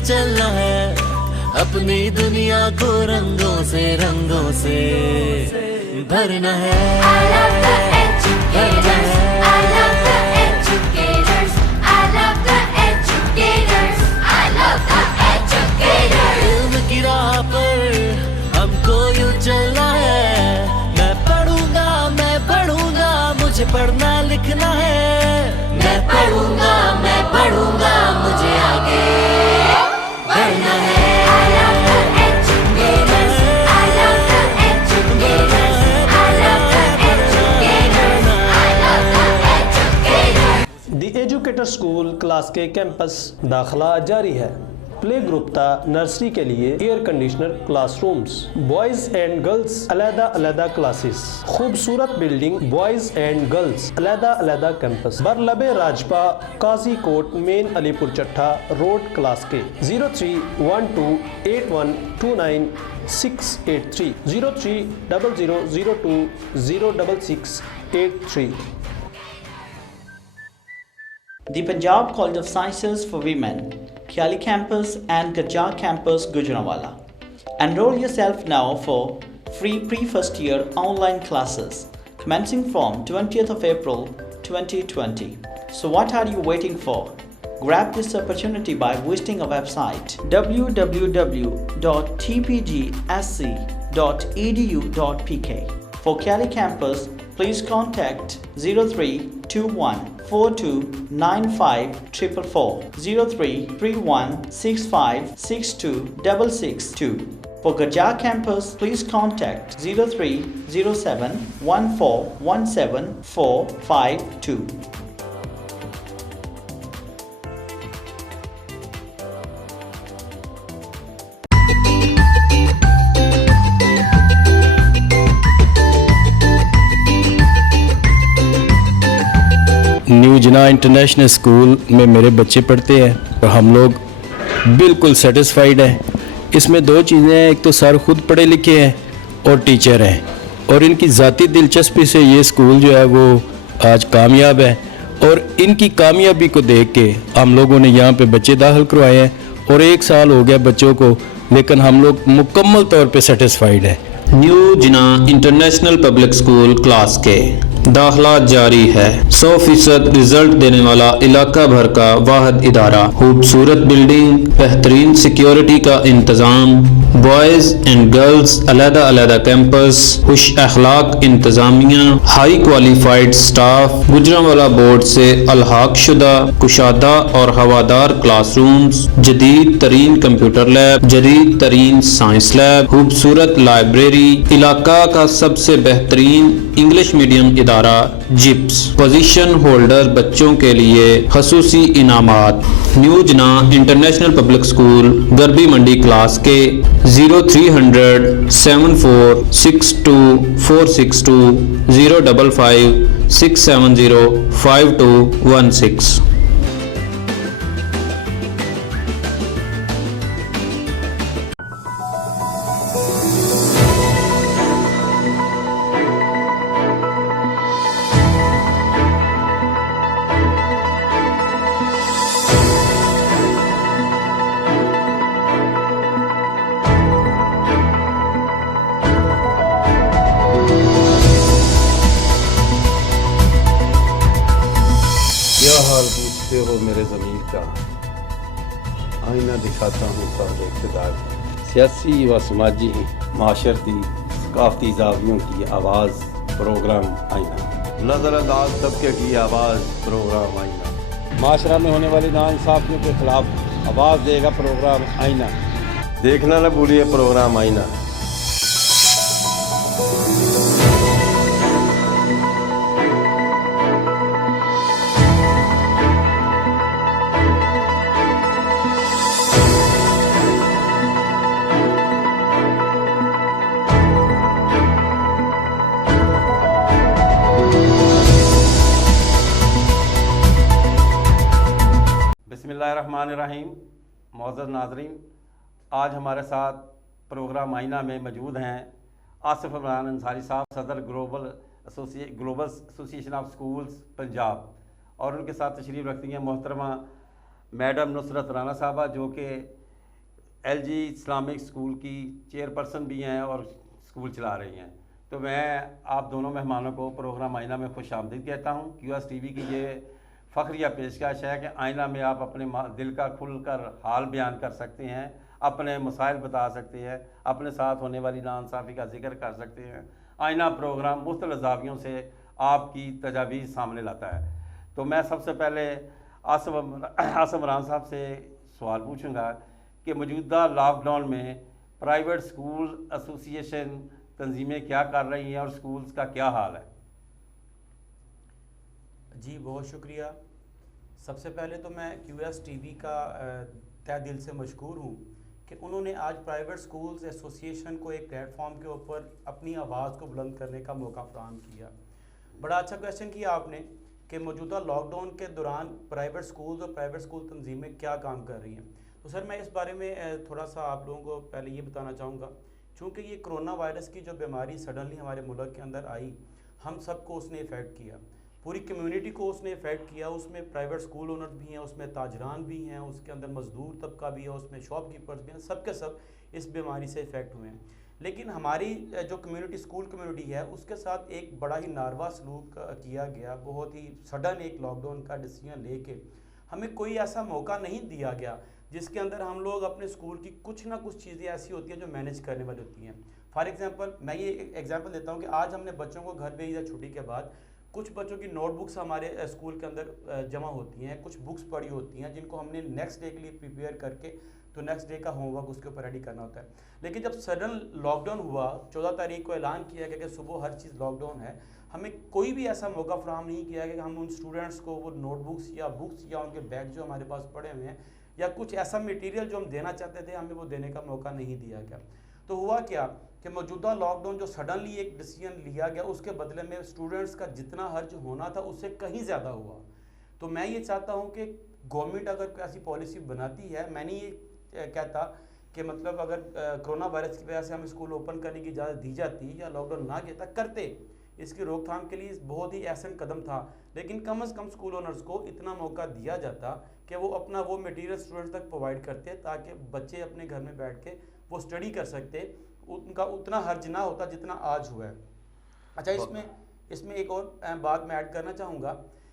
चलना है, अपनी दुनिया को रंगों से भरना है। I love the educators. I love the educators. I love the educators. I love the educators. इल्म की राह पर हमको यूं चलना है, मैं पढ़ूंगा, मुझे पढ़ना लिखना है। मैं पढ़ूंगा, मुझे आगे बढ़ना है। I love the educators. I love the educators. I love the educators. I love the educators. The educator school class के कैंपस दाखिला जारी है। प्ले ग्रुप था नर्सरी के लिए air conditioner classrooms, boys and girls अलहदा अलहदा क्लासेस, खूबसूरत बिल्डिंग, बॉयज एंड गर्ल्स अलहदा अलहदा कैंपस, बरलबे राजपा, काजी कोट, मेन अलीपुर चट्टा रोड, क्लास के 031281298683 0300020663। The Punjab College of Sciences for Women, Khiali Campus and Gajjar Campus, Gujranwala. Enroll yourself now for free pre-first year online classes commencing from 20th of April 2020. So what are you waiting for? Grab this opportunity by visiting our website www.tpgsc.edu.pk. For Khiali Campus, please contact 0321429544, 033165626662. For Gajjar Campus, please contact 0307141752. New जना international school में मेरे बच्चे पढ़ते हैं और हम लोग बिल्कुल सेटिस्फाइड हैं। इसमें दो चीज़ें हैं, एक तो सर खुद पढ़े लिखे हैं और टीचर हैं, और इनकी ज़ाती दिलचस्पी से ये स्कूल जो है वो आज कामयाब है, और इनकी कामयाबी को देख के हम लोगों ने यहाँ पे बच्चे दाखिल करवाए हैं और 1 साल हो गया बच्चों को, लेकिन हम लोग मुकम्मल तौर पे सेटिस्फाइड हैं। न्यू जना इंटरनेशनल पब्लिक स्कूल क्लास के दाखिला जारी है। 100% रिजल्ट देने वाला इलाका भर का वाहिद इदारा, खूबसूरत बिल्डिंग, बेहतरीन सिक्योरिटी का इंतजाम, बॉयज एंड गर्ल्स अलहदा अलहदा कैंपस, खुश अखलाक इंतजामिया, high qualified staff, Gujranwala board से अलहाक शुदा कुशादा और हवादार क्लासरूम्स, जदीद तरीन कंप्यूटर लैब, जदीद तरीन साइंस लैब, खूबसूरत लाइब्रेरी, इलाका का सबसे बेहतरीन इंग्लिश मीडियम इदारा जिप्स, पोजीशन होल्डर बच्चों के लिए खसूसी इनामात। न्यू जना इंटरनेशनल पब्लिक स्कूल गरबी मंडी क्लास के 030074624620 05567052216। क्या हाल पूछते हो मेरे ज़मीन का, आईना दिखाता हूँ सब इक़्तिदार। सियासी व समाजी माशरती सकाफ़ती ज़ावियों की आवाज़ प्रोग्राम आईना, नज़रअंदाज तबके की आवाज़ प्रोग्राम आईना, माशरा में होने वाली नाइंसाफ़ियों के ख़िलाफ़ आवाज़ देगा प्रोग्राम आईना। देखना न भूलिए प्रोग्राम आईना। बिस्मिल्लाहिर्रहमानिर्रहीम। मौजूद नाज़रीन, आज हमारे साथ प्रोग्राम आईना में मौजूद हैं आसिफ इमरान अंसारी साहब, सदर global association of schools Punjab, और उनके साथ तशरीफ़ रखती हैं मोहतरमा मैडम नुसरत राना साहबा, जो कि LG इस्लामिक स्कूल की चेयरपर्सन भी हैं और स्कूल चला रही हैं। तो मैं आप दोनों मेहमानों को प्रोग्राम आईना में खुशामदीद कहता हूँ। QS TV की ये फ़ख्रिया पेशकश है कि आईना में आप अपने दिल का खुलकर हाल बयान कर सकते हैं, अपने मसाइल बता सकते हैं, अपने साथ होने वाली नाइंसाफ़ी का जिक्र कर सकते हैं। आईना प्रोग्राम मुख्तलिफ़ ज़ावियों से आपकी तजावीज़ सामने लाता है। तो मैं सबसे पहले आसिफ इमरान साहब से सवाल पूछूंगा कि मौजूदा लॉकडाउन में प्राइवेट स्कूल एसोसिएशन तंजीमें क्या कर रही हैं और स्कूल्स का क्या हाल है? जी बहुत शुक्रिया। सबसे पहले तो मैं QS TV का तहे दिल से मशकूर हूँ कि उन्होंने आज प्राइवेट स्कूल्स एसोसिएशन को एक प्लेटफॉर्म के ऊपर अपनी आवाज़ को बुलंद करने का मौका फराहम किया। बड़ा अच्छा क्वेश्चन किया आपने कि मौजूदा लॉकडाउन के दौरान प्राइवेट स्कूल्स और प्राइवेट स्कूल तंजीमें क्या काम कर रही हैं। तो सर मैं इस बारे में थोड़ा सा आप लोगों को पहले ये बताना चाहूँगा, चूँकि ये कोरोना वायरस की जो बीमारी सडनली हमारे मुल्क के अंदर आई, हम सबको उसने इफ़ेक्ट किया, पूरी कम्युनिटी को उसने इफ़ेक्ट किया। उसमें प्राइवेट स्कूल ओनर्स भी हैं, उसमें ताजरान भी हैं, उसके अंदर मज़दूर तबका भी है, उसमें शॉपकीपर्स भी हैं, सब के सब इस बीमारी से इफ़ेक्ट हुए हैं। लेकिन हमारी जो कम्युनिटी स्कूल कम्युनिटी है उसके साथ एक बड़ा ही नारवा सलूक किया गया। बहुत ही सडन एक लॉकडाउन का डिसीजन लेके हमें कोई ऐसा मौका नहीं दिया गया जिसके अंदर हम लोग अपने स्कूल की कुछ ना कुछ चीज़ें ऐसी होती हैं जो मैनेज करने वाली होती हैं। फॉर एग्जांपल मैं ये एग्जांपल देता हूँ कि आज हमने बच्चों को घर भेजा छुट्टी के बाद, कुछ बच्चों की नोटबुक्स हमारे स्कूल के अंदर जमा होती हैं, कुछ बुक्स पड़ी होती हैं जिनको हमने नेक्स्ट डे के लिए प्रिपेयर करके तो नेक्स्ट डे का होमवर्क उसके ऊपर रेडी करना होता है। लेकिन जब सडन लॉकडाउन हुआ, 14 तारीख को ऐलान किया गया कि सुबह हर चीज़ लॉकडाउन है, हमें कोई भी ऐसा मौका फराहम नहीं किया गया कि हम उन स्टूडेंट्स को वो नोटबुक्स या बुक्स या उनके बैग जो हमारे पास पड़े हुए हैं या कुछ ऐसा मटेरियल जो हम देना चाहते थे, हमें वो देने का मौका नहीं दिया गया। तो हुआ क्या कि मौजूदा लॉकडाउन जो सडनली एक डिसीजन लिया गया, उसके बदले में स्टूडेंट्स का जितना खर्च होना था उससे कहीं ज़्यादा हुआ। तो मैं ये चाहता हूँ कि गवर्नमेंट अगर ऐसी पॉलिसी बनाती है, मैं नहीं ये कहता कि मतलब अगर कोरोना वायरस की वजह से हम स्कूल ओपन करने की इजाज़त दी जाती या लॉकडाउन ना किया करते, इसकी रोकथाम के लिए बहुत ही अहम कदम था, लेकिन कम से कम स्कूल ओनर्स को इतना मौका दिया जाता कि वो अपना वो मटेरियल स्टूडेंट्स तक प्रोवाइड करते ताकि बच्चे अपने घर में बैठ के वो स्टडी कर सकते, उनका उतना खर्च ना होता जितना आज हुआ है। अच्छा, इसमें एक और बात मैं ऐड करना चाहूँगा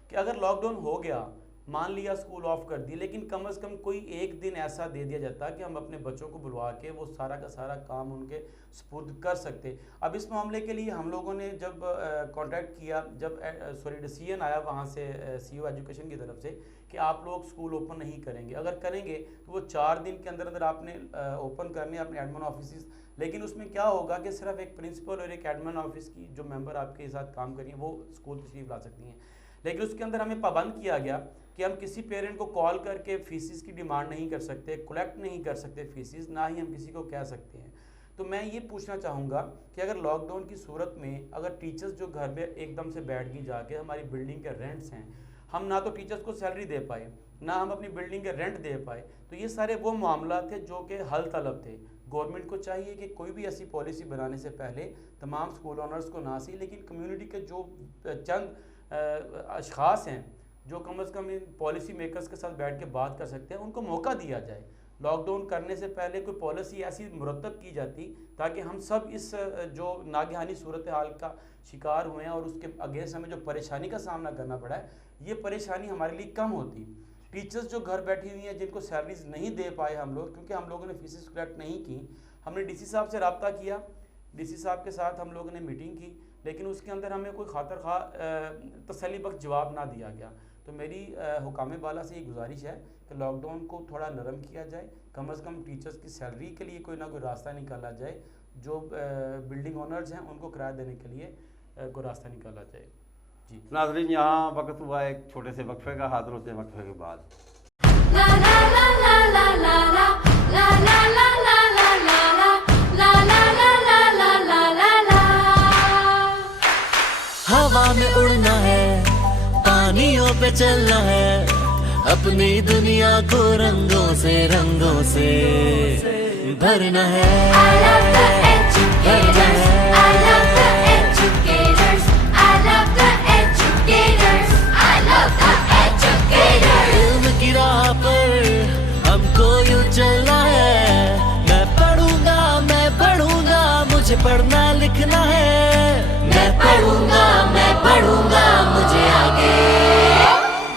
कि अगर लॉकडाउन हो गया, मान लिया स्कूल ऑफ कर दिए, लेकिन कम से कम कोई एक दिन ऐसा दे दिया जाता कि हम अपने बच्चों को बुलवा के वो सारा का सारा काम उनके सुपुर्द कर सकते। अब इस मामले के लिए हम लोगों ने जब कांटेक्ट किया, जब डिसीजन आया वहाँ से CEO एजुकेशन की तरफ से कि आप लोग स्कूल ओपन नहीं करेंगे, अगर करेंगे तो वो 4 दिन के अंदर अंदर आपने ओपन करने अपने एडमिन ऑफिस। लेकिन उसमें क्या होगा कि सिर्फ एक प्रिंसिपल और एक एडमिन ऑफिस की जो मेंबर आपके साथ काम करेंगे वो स्कूल तशरीफ ला सकती हैं। लेकिन उसके अंदर हमें पाबंद किया गया कि हम किसी पेरेंट को कॉल करके फीसिस की डिमांड नहीं कर सकते, कलेक्ट नहीं कर सकते फीसिस, ना ही हम किसी को कह सकते हैं। तो मैं ये पूछना चाहूँगा कि अगर लॉकडाउन की सूरत में अगर टीचर्स जो घर में एकदम से बैठ गई जाके, हमारी बिल्डिंग के रेंट्स हैं, हम ना तो टीचर्स को सैलरी दे पाए, ना हम अपनी बिल्डिंग के रेंट दे पाए, तो ये सारे वो मामला थे जो कि हल तलब थे। गवर्नमेंट को चाहिए कि कोई भी ऐसी पॉलिसी बनाने से पहले तमाम स्कूल ओनर्स को ना सही लेकिन कम्युनिटी के जो चंद अशखास हैं जो कम से कम इन पॉलिसी मेकर्स के साथ बैठ के बात कर सकते हैं, उनको मौका दिया जाए। लॉकडाउन करने से पहले कोई पॉलिसी ऐसी मुरतब की जाती ताकि हम सब इस जो नागहानी सूरत हाल का शिकार हुए हैं और उसके अगेंस्ट हमें जो परेशानी का सामना करना पड़ा है, ये परेशानी हमारे लिए कम होती। टीचर्स जो घर बैठी हुई हैं जिनको सैलरीज नहीं दे पाए हम लोग, क्योंकि हम लोगों ने फीसेस कलेक्ट नहीं की, हमने DC साहब से रब्ता किया, DC साहब के साथ हम लोगों ने मीटिंग की, लेकिन उसके अंदर हमें कोई खातर खा तसल्ली बख्श जवाब ना दिया गया। तो मेरी हुकाम बाला से ये गुजारिश है कि लॉकडाउन को थोड़ा नरम किया जाए, कम से कम टीचर्स की सैलरी के लिए कोई ना कोई रास्ता निकाला जाए, जो बिल्डिंग ओनर्स हैं उनको किराया देने के लिए कोई रास्ता निकाला जाए। जी नाज़रीन, यहाँ वक्त हुआ एक छोटे से वक्फे का, हाजिर होते हैं वक्फे के बाद। हवा में उड़ना है, पानियों पे चलना है, अपनी दुनिया को रंगों से भरना है। I love the educators. I love the educators. I love the educators. I love the educators. इल्म की राह पर हमको यूं चलना है, पढ़ना लिखना है, मैं पढ़ूंगा, मुझे आगे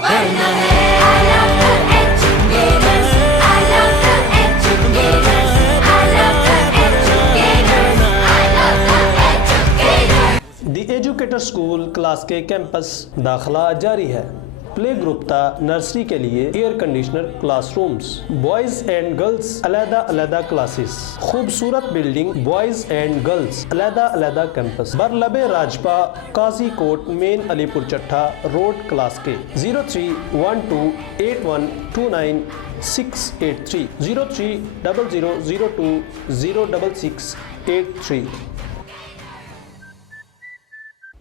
बढ़ना है। I love the educators. I love the educators. I love the educators. I love the educators. The educator school class के कैंपस दाखला जारी है। प्ले ग्रुप था नर्सरी के लिए air conditioner classrooms, boys and girls अलग-अलग क्लासेस, खूबसूरत building, boys and girls अलग-अलग कैंपस, बरलबे राजपा, काजी कोट, मेन अलीपुर चट्टा रोड, क्लास के 0312812963, 0300020663।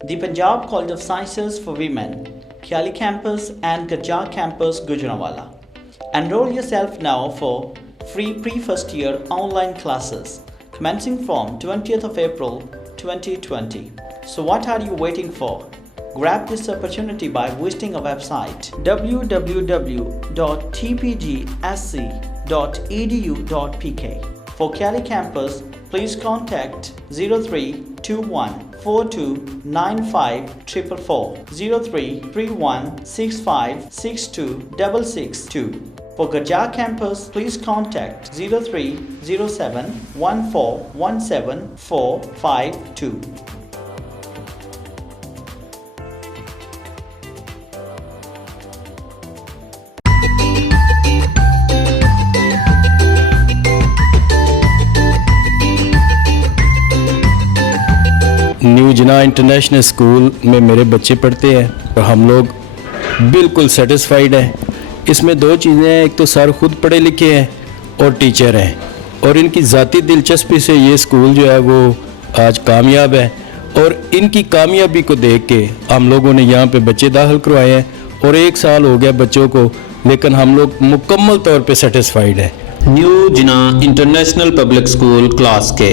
The Punjab College of Sciences for Women, Khiali Campus and Gajjar Campus, Gujranwala. Enroll yourself now for free pre-first year online classes commencing from 20th of April 2020. So what are you waiting for? Grab this opportunity by visiting our website www.tpgsc.edu.pk. For Khiali Campus, please contact 0321429544, 033165626662. For Gajjar Campus, please contact 030714175452. New जना international school में मेरे बच्चे पढ़ते हैं और हम लोग बिल्कुल सेटिस्फाइड हैं। इसमें दो चीज़ें हैं, एक तो सर खुद पढ़े लिखे हैं और टीचर हैं, और इनकी ज़ाती दिलचस्पी से ये स्कूल जो है वो आज कामयाब है, और इनकी कामयाबी को देख के हम लोगों ने यहाँ पे बच्चे दाखिल करवाए हैं और 1 साल हो गया बच्चों को, लेकिन हम लोग मुकम्मल तौर पे सेटिस्फाइड है। न्यू जिना इंटरनेशनल पब्लिक स्कूल क्लास के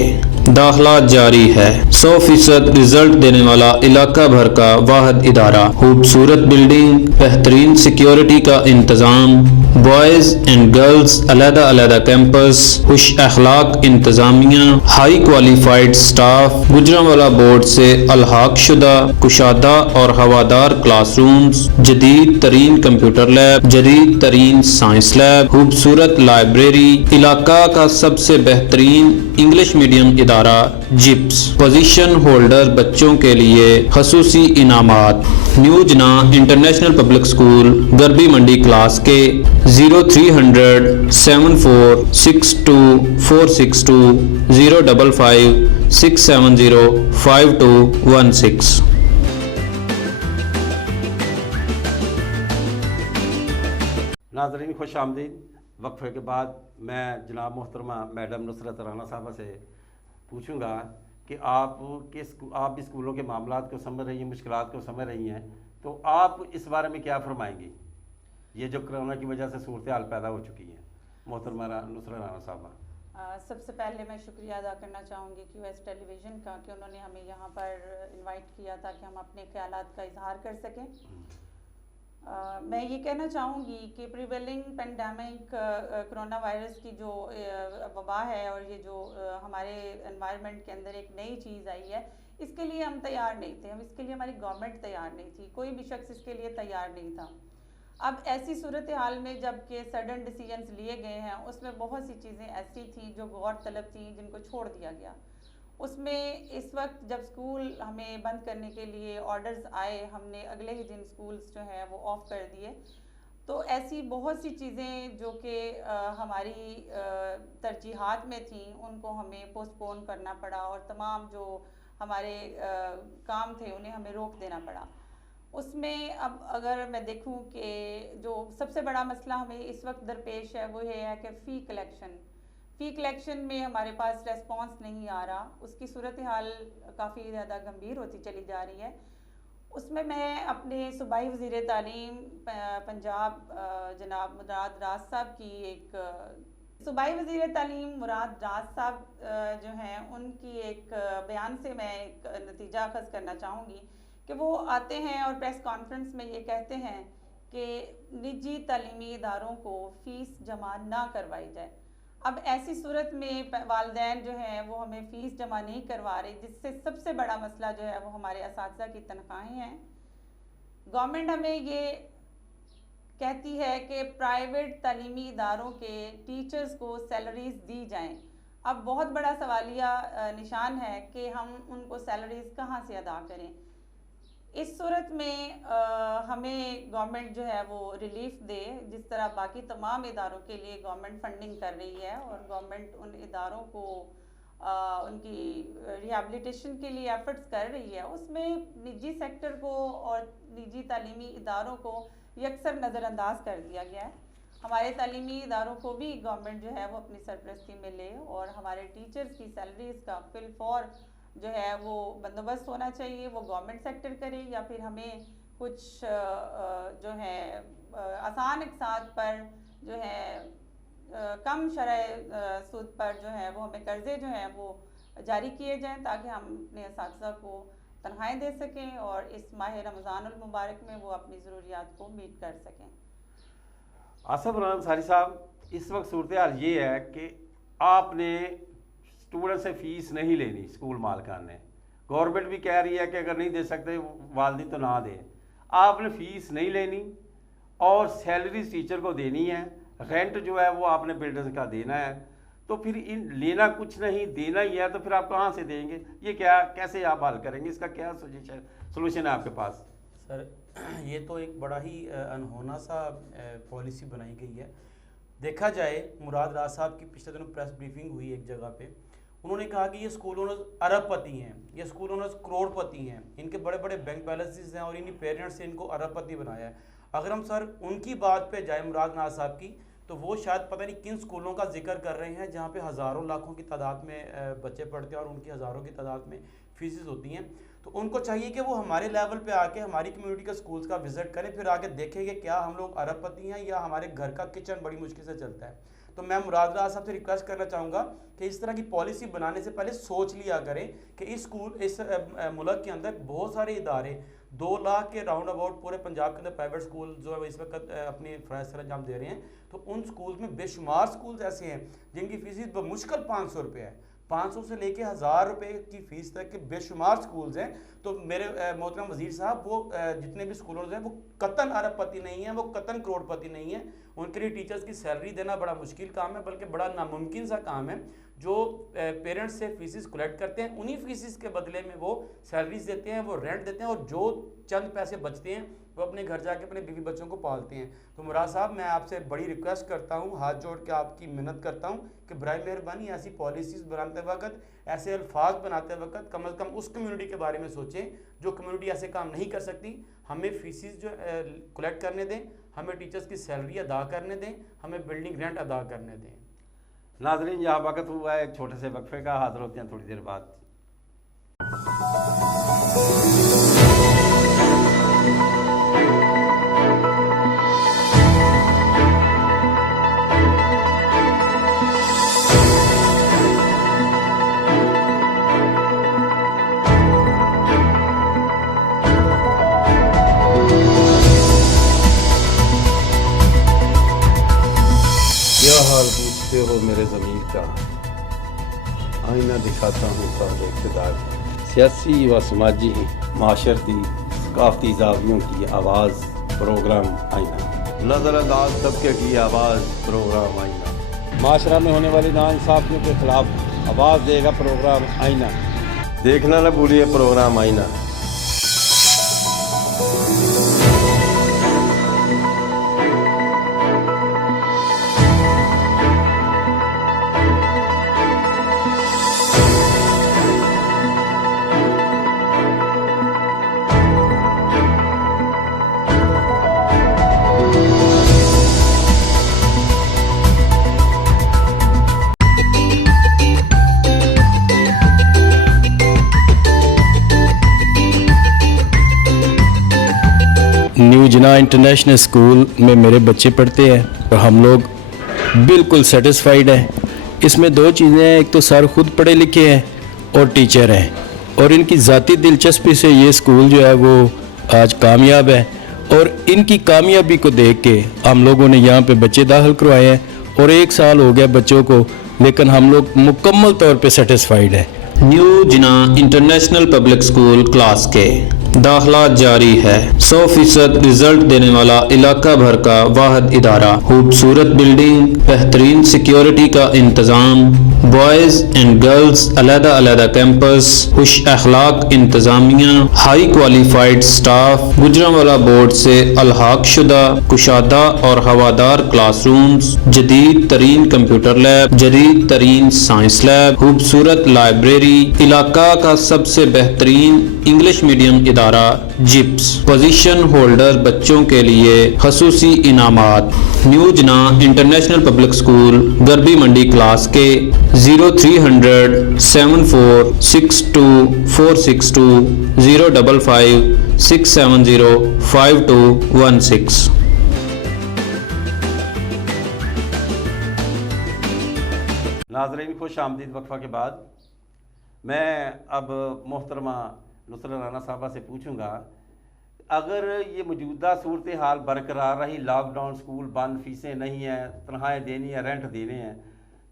दाखला जारी है। 100% रिजल्ट देने वाला इलाका भर का वाहिद इदारा, खूबसूरत बिल्डिंग, बेहतरीन सिक्योरिटी का इंतज़ाम, बॉयज़ एंड गर्ल्स अलग-अलग कैंपस, खुश अखलाक इंतज़ामिया, high qualified staff, Gujranwala board से अलहाक शुदा कुशादा और हवादार क्लासरूम्स, जदीद तरीन कंप्यूटर लैब, जदीद तरीन साइंस लैब, खूबसूरत लाइब्रेरी, इलाका का सबसे बेहतरीन इंग्लिश मीडियम इदारा जिप्स, पोजीशन होल्डर बच्चों के लिए खसूसी इनामात। न्यू जना इंटरनेशनल पब्लिक स्कूल गरबी मंडी क्लास के 030074624620 055-670-5216। नाज़रीन खुश आमदीद। वक्फे के बाद मैं जनाब मोहतरमा मैडम नुसरत राना साहबा से पूछूंगा कि आप भी स्कूलों के मामलात को समझ रही हैं, मुश्किलात को समझ रही हैं, तो आप इस बारे में क्या फरमाएंगी, ये जो कोरोना की वजह से सूरत हाल पैदा हो चुकी है। मोहतरमा नुसरत राना साहबा, सबसे पहले मैं शुक्रिया अदा करना चाहूँगी QS टेलीविज़न का कि उन्होंने हमें यहाँ पर इनवाइट किया ताकि हम अपने ख्यालात का इजहार कर सकें। मैं ये कहना चाहूँगी कि प्रिवेलिंग पेंडेमिक कोरोना वायरस की जो वबा है और ये जो हमारे एनवायरनमेंट के अंदर एक नई चीज़ आई है, इसके लिए हम तैयार नहीं थे, इसके लिए हमारी गवर्नमेंट तैयार नहीं थी, कोई भी शख्स इसके लिए तैयार नहीं था। अब ऐसी सूरत हाल में जब के सडन डिसीजंस लिए गए हैं, उसमें बहुत सी चीज़ें ऐसी थी जो गौर तलब थी, जिनको छोड़ दिया गया। उसमें इस वक्त जब स्कूल हमें बंद करने के लिए ऑर्डर्स आए, हमने अगले ही दिन स्कूल्स जो हैं वो ऑफ़ कर दिए। तो ऐसी बहुत सी चीज़ें जो कि हमारी तरजीहात में थी, उनको हमें पोस्टपोन करना पड़ा और तमाम जो हमारे काम थे उन्हें हमें रोक देना पड़ा। उसमें अब अगर मैं देखूं कि जो सबसे बड़ा मसला हमें इस वक्त दरपेश है वो ये है कि फ़ी कलेक्शन में हमारे पास रेस्पॉन्स नहीं आ रहा, उसकी सूरत हाल काफ़ी ज़्यादा गंभीर होती चली जा रही है। उसमें मैं अपने सूबाई वज़ीर तालीम पंजाब जनाब मुराद राज साहब की एक सूबाई वज़ीर तालीम मुराद राज साहब जो हैं उनकी एक बयान से मैं एक नतीजा अखज़ करना चाहूँगी कि वो आते हैं और प्रेस कॉन्फ्रेंस में ये कहते हैं कि निजी तालीमी इदारों को फ़ीस जमा ना करवाई जाए। अब ऐसी सूरत में वालिदैन जो है वो हमें फ़ीस जमा नहीं करवा रहे, जिससे सबसे बड़ा मसला जो है वो हमारे असातिज़ा की तनख्वाहें हैं। गवर्नमेंट हमें ये कहती है कि प्राइवेट तालीमी इदारों के टीचर्स को सैलरीज़ दी जाएं। अब बहुत बड़ा सवालिया निशान है कि हम उनको सैलरीज़ कहाँ से अदा करें। इस सूरत में हमें गवर्नमेंट जो है वो रिलीफ दे, जिस तरह बाकी तमाम इदारों के लिए गवर्नमेंट फंडिंग कर रही है और गवर्नमेंट उन इदारों को उनकी रिहैबिलिटेशन के लिए एफर्ट्स कर रही है। उसमें निजी सेक्टर को और निजी तालीमी इदारों को यकसर नज़रअंदाज कर दिया गया है। हमारे तालीमी इदारों को भी गवर्नमेंट जो है वो अपनी सरपरस्ती में ले और हमारे टीचर्स की सैलरीज़ का फिलफौर जो है वो बंदोबस्त होना चाहिए, वो गवर्नमेंट सेक्टर करे या फिर हमें कुछ जो है आसान इक़साद पर जो है कम शरह सूद पर जो है वो हमें कर्ज़े जो हैं वो जारी किए जाएं ताकि हम अपने असातिज़ा को तनख्वाहें दे सकें और इस माह रमज़ानुल मुबारक में वो अपनी ज़रूरियात को मीट कर सकें। आसफ रहमान अंसारी साहब, इस वक्त सूरत हाल ये है कि आपने स्टूडेंट से फ़ीस नहीं लेनी, स्कूल मालकान ने, गवर्नमेंट भी कह रही है कि अगर नहीं दे सकते वालिदैन तो ना दें। आपने फ़ीस नहीं लेनी और सैलरीज टीचर को देनी है, रेंट जो है वो आपने बिल्डर्स का देना है, तो फिर इन लेना कुछ नहीं देना ही है, तो फिर आप कहाँ से देंगे? ये क्या, कैसे आप हल करेंगे? इसका क्या सोल्यूशन है आपके पास? सर, ये तो एक बड़ा ही अनहोना सा पॉलिसी बनाई गई है। देखा जाए, मुराद राज साहब की पिछले दिनों प्रेस ब्रीफिंग हुई एक जगह पे, उन्होंने कहा कि ये स्कूल ओनर्स अरबपति हैं, ये स्कूल ओनर्स करोड़पति हैं, इनके बड़े बड़े बैंक बैलेंसेस हैं और इन्हीं पेरेंट्स से इनको अरबपति बनाया है। अगर हम सर उनकी बात पे जाए, मुराद नाज साहब की, तो वो शायद पता नहीं किन स्कूलों का जिक्र कर रहे हैं जहाँ पे हज़ारों लाखों की तादाद में बच्चे पढ़ते हैं और उनकी हज़ारों की तादाद में फीसेस होती हैं। तो उनको चाहिए कि वो हमारे लेवल पे आके हमारी कम्युनिटी के स्कूल्स का विज़िट करें, फिर आके देखें कि क्या हम लोग अरबपति हैं या हमारे घर का किचन बड़ी मुश्किल से चलता है। तो मैं मुराद राज साहब से रिक्वेस्ट करना चाहूँगा कि इस तरह की पॉलिसी बनाने से पहले सोच लिया करें कि इस मुल्क के अंदर बहुत सारे इदारे 2 लाख के राउंड अबाउट पूरे पंजाब के अंदर प्राइवेट स्कूल जो है इस वक्त अपनी फ़राइज़ सर अंजाम दे रहे हैं। तो उन स्कूल्स में बेशुमार स्कूल्स ऐसे हैं जिनकी फ़ीस बमुश्किल 500 रुपये है, 500 से लेके 1000 रुपये की फ़ीस तक के बेशुमार स्कूल्स हैं। तो मेरे मोहतरम वज़ीर साहब, वो जितने भी स्कूलों हैं वो कतन अरबपति नहीं हैं, वो कतन करोड़पति नहीं हैं। उनके लिए टीचर्स की सैलरी देना बड़ा मुश्किल काम है, बल्कि बड़ा नामुमकिन सा काम है। जो पेरेंट्स से फीसिस कलेक्ट करते हैं, उन्हीं फीसिस के बदले में वो सैलरीज देते हैं, वो रेंट देते हैं और जो चंद पैसे बचते हैं वो अपने घर जाके अपने बीवी बच्चों को पालते हैं। तो मुराद साहब, मैं आपसे बड़ी रिक्वेस्ट करता हूँ, हाथ जोड़ के आपकी मिन्नत करता हूँ कि बराए मेहरबानी ऐसी पॉलिसीज़ बनाते वक्त, ऐसे अल्फाज बनाते वक्त कम से कम उस कम्युनिटी के बारे में सोचें जो कम्युनिटी ऐसे काम नहीं कर सकती। हमें फीसिस जो कलेक्ट करने दें, हमें टीचर्स की सैलरी अदा करने दें, हमें बिल्डिंग रेंट अदा करने दें। नाज़रीन, यहाँ वक्त हुआ है एक छोटे से वक्फे का, हाजिर होते हैं थोड़ी देर बाद। क्या हाल पूछते हो मेरे ज़मीर का, आईना दिखाता हूँ सब इक़्तिदार का। सियासी व समाजी माशरती सकाफ़ती ज़ावियों की आवाज़ प्रोग्राम आईना, नज़रअंदाज तबके की आवाज़ प्रोग्राम आईना, माशरा में होने वाली नाइंसाफ़ियों के ख़िलाफ़ आवाज़ देगा प्रोग्राम आईना। देखना न भूलिए प्रोग्राम आईना। न्यू जिना इंटरनेशनल स्कूल में मेरे बच्चे पढ़ते हैं और हम लोग बिल्कुल सेटिस्फाइड हैं। इसमें 2 चीज़ें हैं, एक तो सर खुद पढ़े लिखे हैं और टीचर हैं, और इनकी ज़ाती दिलचस्पी से ये स्कूल जो है वो आज कामयाब है। और इनकी कामयाबी को देख के हम लोगों ने यहाँ पे बच्चे दाखिल करवाए हैं और 1 साल हो गया बच्चों को, लेकिन हम लोग मुकम्मल तौर पे सेटिस्फाइड है। न्यू जिना इंटरनेशनल पब्लिक स्कूल क्लास के दाखला जारी है। 100% रिजल्ट देने वाला इलाका भर का वाहिद इदारा, खूबसूरत बिल्डिंग, बेहतरीन सिक्योरिटी का इंतज़ाम, बॉयज़ एंड गर्ल्स अलग अलग कैंपस, खुश अखलाक इंतज़ामिया, high qualified staff, Gujranwala board से अलहाक शुदा कुशादा और हवादार क्लासरूम्स, जदीद तरीन कंप्यूटर लैब, जदीद तरीन साइंस लैब, खूबसूरत लाइब्रेरी, इलाका का सबसे बेहतरीन इंग्लिश मीडियम इदारा जिप्स, पोजीशन होल्डर बच्चों के लिए खसूसी इनामात। न्यू जना इंटरनेशनल पब्लिक स्कूल गरबी मंडी क्लास के 0300 74 62 462 055 670 5216। नाज़रीन, खुश आमदीद। वक्फा के बाद मैं अब मोहतरमा नुसरत राना साहबा से पूछूंगा, अगर ये मौजूदा सूरत हाल बरकरार रही, लॉकडाउन, स्कूल बंद, फीसें नहीं हैं, तनख्वाहें देनी है, रेंट देने हैं,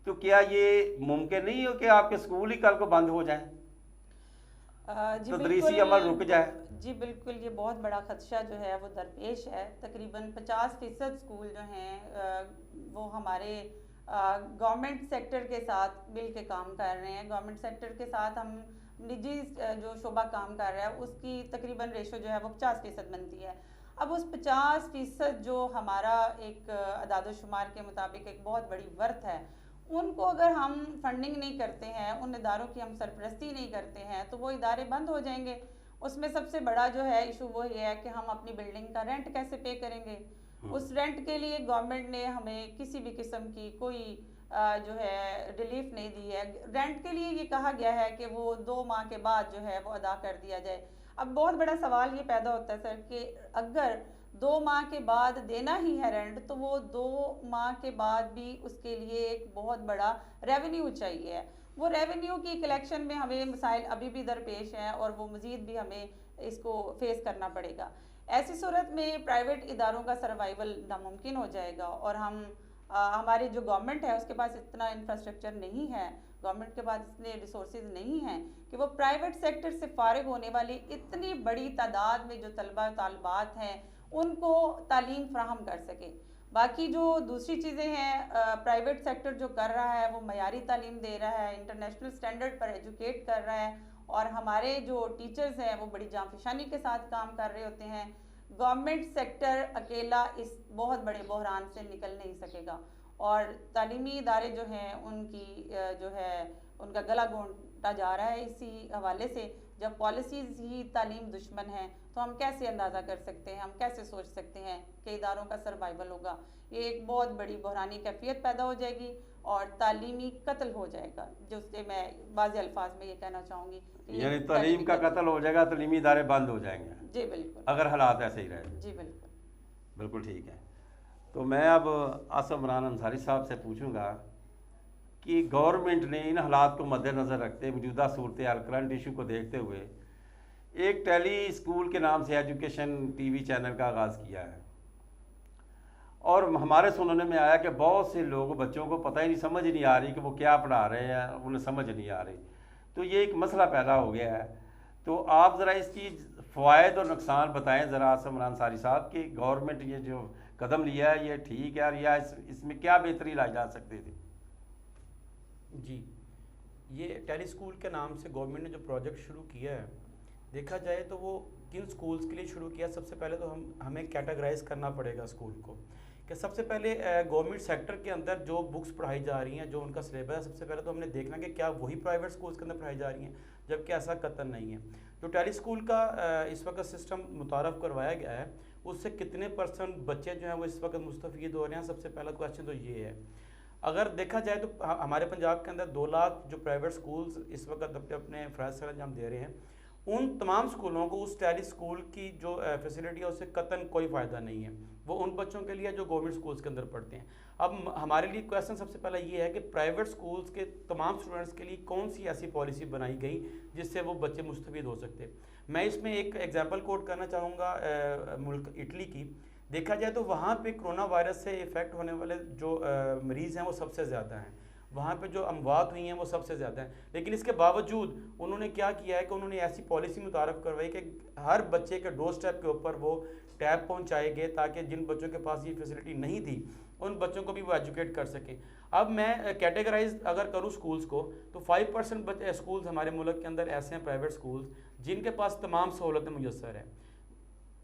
तो क्या ये मुमकिन नहीं हो कि आपके स्कूल ही कल को बंद हो जाएं? तदरीसी अमल रुक जाए? जी बिल्कुल, ये बहुत बड़ा खदशा जो है वो दरपेश है। तकरीबन 50% स्कूल जो हैं वो हमारे गवर्नमेंट सेक्टर के साथ मिल के काम कर रहे हैं। गवर्नमेंट सेक्टर के साथ हम निजी जो शोबा काम कर रहा है उसकी तकरीबन रेशो जो है वो 50% बनती है। अब उस 50% जो हमारा एक अदाद-ओ-शुमार के मुताबिक एक बहुत बड़ी वर्थ है, उनको अगर हम फंडिंग नहीं करते हैं, उन इदारों की हम सरपरस्ती नहीं करते हैं, तो वो इदारे बंद हो जाएंगे। उसमें सबसे बड़ा जो है इशू वो ये है कि हम अपनी बिल्डिंग का रेंट कैसे पे करेंगे। उस रेंट के लिए गवर्नमेंट ने हमें किसी भी किस्म की कोई जो है रिलीफ नहीं दी है। रेंट के लिए ये कहा गया है कि वो 2 माह के बाद जो है वो अदा कर दिया जाए। अब बहुत बड़ा सवाल ये पैदा होता है सर कि अगर 2 माह के बाद देना ही है रेंट, तो वो 2 माह के बाद भी उसके लिए एक बहुत बड़ा रेवेन्यू चाहिए। वो रेवेन्यू की कलेक्शन में हमें मसाइल अभी भी दरपेश हैं और वो मज़ीद भी हमें इसको फेस करना पड़ेगा। ऐसी सूरत में प्राइवेट इदारों का सर्वाइवल नामुमकिन हो जाएगा और हम हमारी जो गवर्नमेंट है उसके पास इतना इंफ्रास्ट्रक्चर नहीं है, गवर्नमेंट के पास इतने रिसोर्सेज नहीं हैं कि वो प्राइवेट सेक्टर से फारिग होने वाली इतनी बड़ी तादाद में जो तलबा तालिबात हैं उनको तालीम फ्राहम कर सके। बाकी जो दूसरी चीज़ें हैं, प्राइवेट सेक्टर जो कर रहा है वो मयारी तालीम दे रहा है, इंटरनेशनल स्टैंडर्ड पर एजुकेट कर रहा है और हमारे जो टीचर्स हैं वो बड़ी जांफिशानी के साथ काम कर रहे होते हैं। गवर्नमेंट सेक्टर अकेला इस बहुत बड़े बहरान से निकल नहीं सकेगा और तालीमी इदारे जो हैं उनकी जो है उनका गला घोंटा जा रहा है। इसी हवाले से जब पॉलिसीज़ ही तालीम दुश्मन है तो हम कैसे अंदाज़ा कर सकते हैं, हम कैसे सोच सकते हैं कि इदारों का सर्वाइवल होगा। ये एक बहुत बड़ी बहरानी कैफियत पैदा हो जाएगी और तालीमी कत्ल हो जाएगा, जिससे मैं बाज़ अल्फाज में ये कहना चाहूँगी यानी तालीम का कत्ल हो जाएगा, तालीमी इदारे बंद हो जाएंगे। जी बिल्कुल, अगर हालात ऐसे ही रहे। जी बिल्कुल, बिल्कुल ठीक है। तो मैं अब आसिफ इमरान अंसारी साहब से पूछूंगा कि गवर्नमेंट ने इन हालात को मद्देनज़र रखते, मौजूदा सूरत हाल, करंट इशू को देखते हुए एक टेली स्कूल के नाम से एजुकेशन टीवी चैनल का आगाज़ किया है और हमारे सुनने में आया कि बहुत से लोग, बच्चों को पता ही नहीं, समझ ही नहीं आ रही कि वो क्या पढ़ा रहे हैं, उन्हें समझ नहीं आ रही। तो ये एक मसला पैदा हो गया है। तो आप ज़रा इसकी फ़वाइद और नुकसान बताएं ज़रा आसिफ इमरान अंसारी साहब कि गवर्नमेंट ये जो कदम लिया है ये ठीक है या इसमें क्या बेहतरी लाई जा सकती थी? जी, ये टेली स्कूल के नाम से गवर्नमेंट ने जो प्रोजेक्ट शुरू किया है, देखा जाए तो वो किन स्कूल्स के लिए शुरू किया। सबसे पहले तो हमें कैटेगराइज करना पड़ेगा स्कूल को कि सबसे पहले गवर्नमेंट सेक्टर के अंदर जो बुक्स पढ़ाई जा रही हैं, जो उनका सिलेबस है, सबसे पहले तो हमने देखना कि क्या वही प्राइवेट स्कूल्स के अंदर पढ़ाई जा रही हैं, जबकि ऐसा कतई नहीं है। जो टेली स्कूल का इस वक्त सिस्टम मुतारफ़ करवाया गया है उससे कितने % बच्चे जो हैं वो इस वक्त मुस्तफ़ीद हो रहे हैं। सबसे पहला क्वेश्चन तो ये है। अगर देखा जाए तो हमारे पंजाब के अंदर 2 लाख जो प्राइवेट स्कूल्स इस वक्त अपने फ़राइज़ सरअंजाम दे रहे हैं, उन तमाम स्कूलों को उस टेली स्कूल की जो फैसिलिटी है उससे कतई कोई फ़ायदा नहीं है। वो उन बच्चों के लिए जो गवर्नमेंट स्कूल्स के अंदर पढ़ते हैं। अब हमारे लिए क्वेश्चन सबसे पहला ये है कि प्राइवेट स्कूल्स के तमाम स्टूडेंट्स के लिए कौन सी ऐसी पॉलिसी बनाई गई जिससे वो बच्चे मुस्तफ़ीद हो सकते। मैं इसमें एक एग्जांपल कोट करना चाहूँगा मुल्क इटली की। देखा जाए तो वहाँ पे कोरोना वायरस से इफ़ेक्ट होने वाले जो मरीज़ हैं वो सबसे ज़्यादा हैं, वहाँ पे जो अमवात हुई हैं वो सबसे ज़्यादा हैं। लेकिन इसके बावजूद उन्होंने क्या किया है कि उन्होंने ऐसी पॉलिसी मुतारफ़ करवाई कि हर बच्चे के डोर स्टेप के ऊपर वो टैब पहुँचाए गए, ताकि जिन बच्चों के पास ये फैसिलिटी नहीं थी उन बच्चों को भी वो एजुकेट कर सकें। अब मैं कैटेगराइज अगर करूँ स्कूल्स को, तो 5% स्कूल्स हमारे मुल्क के अंदर ऐसे हैं, प्राइवेट स्कूल्स, जिनके पास तमाम सहूलतें मुयस्सर हैं।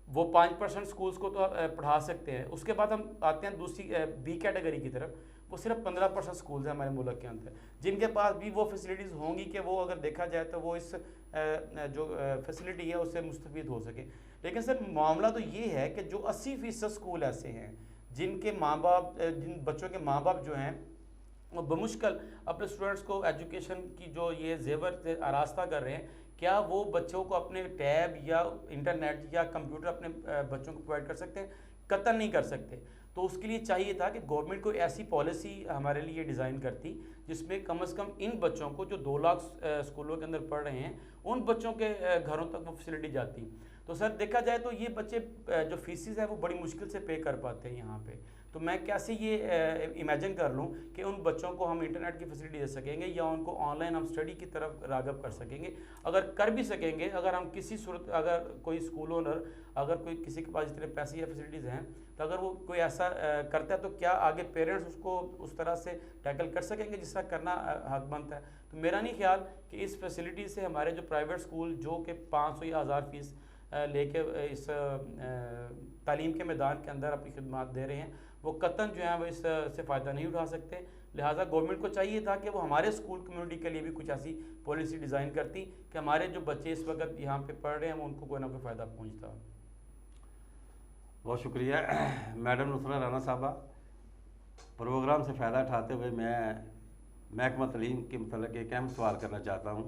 वो 5% स्कूल्स को तो पढ़ा सकते हैं। उसके बाद हम आते हैं दूसरी बी कैटेगरी की तरफ, वो सिर्फ 15% स्कूल्स हैं हमारे मुल्क के अंदर, जिनके पास भी वो फैसिलिटीज़ होंगी कि वो अगर देखा जाए तो वो इस जो फैसिलिटी है उससे मुस्तफ़ीद हो सके। लेकिन सर मामला तो ये है कि जो 80% स्कूल ऐसे हैं जिनके माँ बाप, जिन बच्चों के माँ बाप जो हैं वो बमुश्किल अपने स्टूडेंट्स को एजुकेशन की जो ये जेवर से आरास्ता कर रहे हैं, क्या वो बच्चों को अपने टैब या इंटरनेट या कंप्यूटर अपने बच्चों को प्रोवाइड कर सकते हैं? कतई नहीं कर सकते। तो उसके लिए चाहिए था कि गवर्नमेंट कोई ऐसी पॉलिसी हमारे लिए डिज़ाइन करती जिसमें कम से कम इन बच्चों को जो 2 लाख स्कूलों के अंदर पढ़ रहे हैं उन बच्चों के घरों तक वो फैसिलिटी जाती। तो सर देखा जाए तो ये बच्चे जो फीसिस है वो बड़ी मुश्किल से पे कर पाते हैं यहाँ पे। तो मैं कैसे ये इमेजिन कर लूँ कि उन बच्चों को हम इंटरनेट की फैसिलिटी दे सकेंगे या उनको ऑनलाइन हम स्टडी की तरफ राग़िब कर सकेंगे? अगर कर भी सकेंगे, अगर हम किसी सूरत, अगर कोई स्कूल ओनर, अगर कोई किसी के पास इतने पैसे या फैसिलिटीज़ हैं, तो अगर वो कोई ऐसा करता है तो क्या आगे पेरेंट्स उसको उस तरह से टैकल कर सकेंगे जिस तरह करना हक बनता है? तो मेरा नहीं ख्याल कि इस फैसिलिटी से हमारे जो प्राइवेट स्कूल जो कि 500 या 1000 फीस लेके इस तालीम के मैदान के अंदर अपनी खिदमत दे रहे हैं, वो कतई जो है वो इससे फ़ायदा नहीं उठा सकते। लिहाजा गवर्नमेंट को चाहिए था कि वो हमारे स्कूल कम्युनिटी के लिए भी कुछ ऐसी पॉलिसी डिज़ाइन करती कि हमारे जो बच्चे इस वक्त यहाँ पे पढ़ रहे हैं वो उनको कोई ना कोई फ़ायदा पहुँचता। बहुत शुक्रिया मैडम नुसरत राना साहबा। प्रोग्राम से फ़ायदा उठाते हुए मैं महकमा तलीम के मतलब एक अहम सवाल करना चाहता हूँ।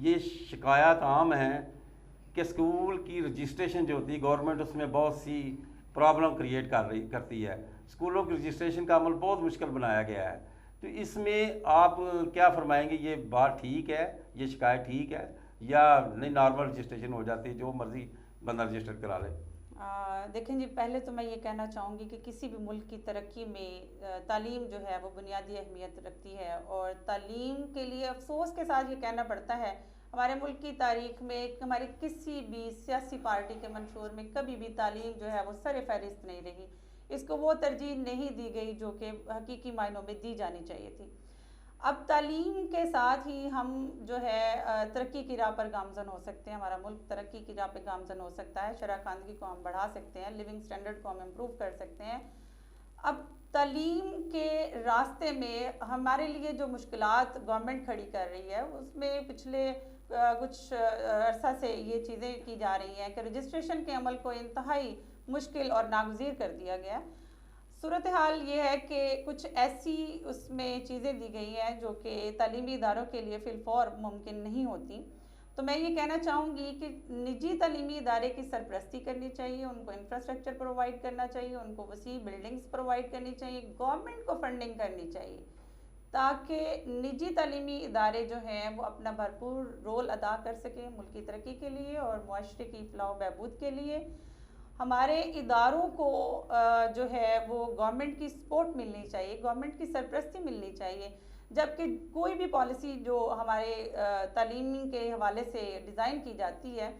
ये शिकायत आम है कि स्कूल की रजिस्ट्रेशन जो होती है गवर्नमेंट उसमें बहुत सी प्रॉब्लम क्रिएट करती है। स्कूलों की रजिस्ट्रेशन का अमल बहुत मुश्किल बनाया गया है। तो इसमें आप क्या फरमाएंगे, ये बात ठीक है, ये शिकायत ठीक है या नहीं नॉर्मल रजिस्ट्रेशन हो जाती है, जो मर्ज़ी बंदा रजिस्टर करा ले? देखें जी, पहले तो मैं ये कहना चाहूँगी कि किसी भी मुल्क की तरक्की में तालीम जो है वो बुनियादी अहमियत रखती है, और तालीम के लिए अफसोस के साथ ये कहना पड़ता है हमारे मुल्क की तारीख में हमारी किसी भी सियासी पार्टी के मंशूर में कभी भी तालीम जो है वो सर फहरिस्त नहीं रही। इसको वो तरजीह नहीं दी गई जो कि हकीकी मायनों में दी जानी चाहिए थी। अब तालीम के साथ ही हम जो है तरक्की की राह पर गामजन हो सकते हैं, हमारा मुल्क तरक्की की राह पर गामजन हो सकता है, शरह खानगी को हम बढ़ा सकते हैं, लिविंग स्टैंडर्ड को हम इम्प्रूव कर सकते हैं। अब तालीम के रास्ते में हमारे लिए जो मुश्किलात गवर्नमेंट खड़ी कर रही है उसमें पिछले कुछ अरसा से ये चीज़ें की जा रही हैं कि रजिस्ट्रेशन के अमल को इंतहाई मुश्किल और नागुज़ीर कर दिया गया। सूरत हाल ये है कि कुछ ऐसी उसमें चीज़ें दी गई हैं जो कि तालीमी इदारों के लिए फ़िलफ़ौर मुमकिन नहीं होती। तो मैं ये कहना चाहूँगी कि निजी तालीमी इदारे की सरपरस्ती करनी चाहिए, उनको इंफ्रास्ट्रक्चर प्रोवाइड करना चाहिए, उनको वसी बिल्डिंग्स प्रोवाइड करनी चाहिए, गवर्नमेंट को फंडिंग करनी चाहिए ताकि निजी तालीमी इदारे जो हैं वो अपना भरपूर रोल अदा कर सकें मुल्क की तरक्की के लिए और मुआशरे की फलाह बहबूद के लिए। हमारे इदारों को जो है वो गवर्नमेंट की सपोर्ट मिलनी चाहिए, गवर्नमेंट की सरपरस्ती मिलनी चाहिए, जबकि कोई भी पॉलिसी जो हमारे तालीम के हवाले से डिज़ाइन की जाती है